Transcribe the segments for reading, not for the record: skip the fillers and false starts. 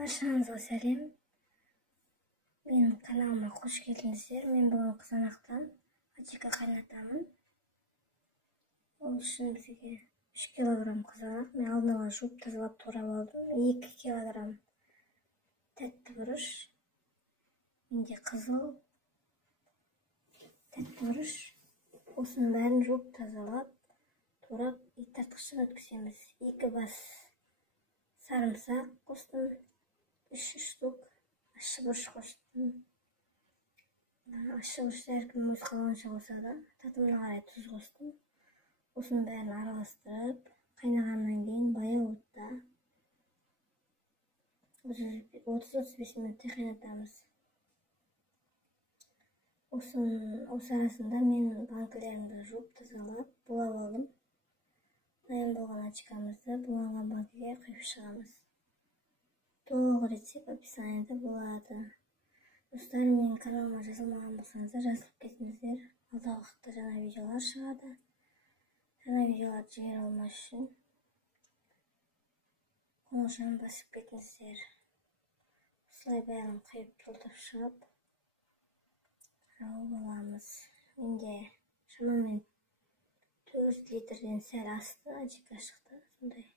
Barşаңызға сәлем. Менің каналыма қош келдіңіздер. Мен бүгін қызанақтан ачика қайнатамын. Ол үшін бізге 3 килограмм қызанақ. Мен алдын ала жуып тазалап турап алдым. 2 килограмм тәтті бұрыш. Менде қызыл тәтті бұрыш. Осының бәрін жуып тазалап турап ит тартқыштан өткіземіз. 2 бас sarımsak қостым. 3 штук ащы бұрыш қостым. Ащы бұрышты әркім өз қалауынша қосады. Татымына қарай тұз қостым. Осының бәрін араластырып, қайнағаннан кейін баяу отта 30-35 минуттай қайнатамыз. Осы арасында мен банкілерімді жуып тазалап, булап алдым. Дайын болған ачикамызды буланған банкіге құйып шығамыз. Толық рецепт описаниеде болады. Достар, менің каналыма жазылмаған болсаңыздар, жазылып кетіңіздер. Алдағы уақытта жаңа видеолар шығады. Жаңа видеоларды жібере алмас үшін қоңырауын басып кетіңіздер. Осылай бәрін құйып толтырып шығып, жауып аламыз. Менде шамамен 4 литрден сәл асты ачика шықты, сондай.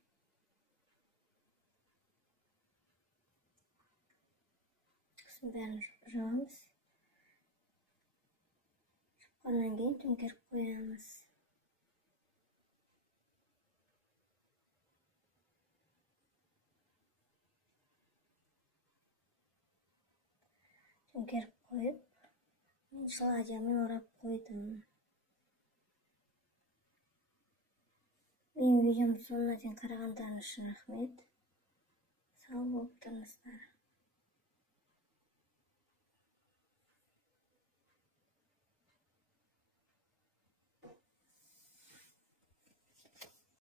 Бәрін жауамыз. Жуқаннан кейін төңкеріп қоямыз. Төңкеріп қойып, мен шлагбауммен орап қойдым. Менің видеомды соңына дейін қарағандарыңыз үшін рахмет. Сау болып тұрыңыздар.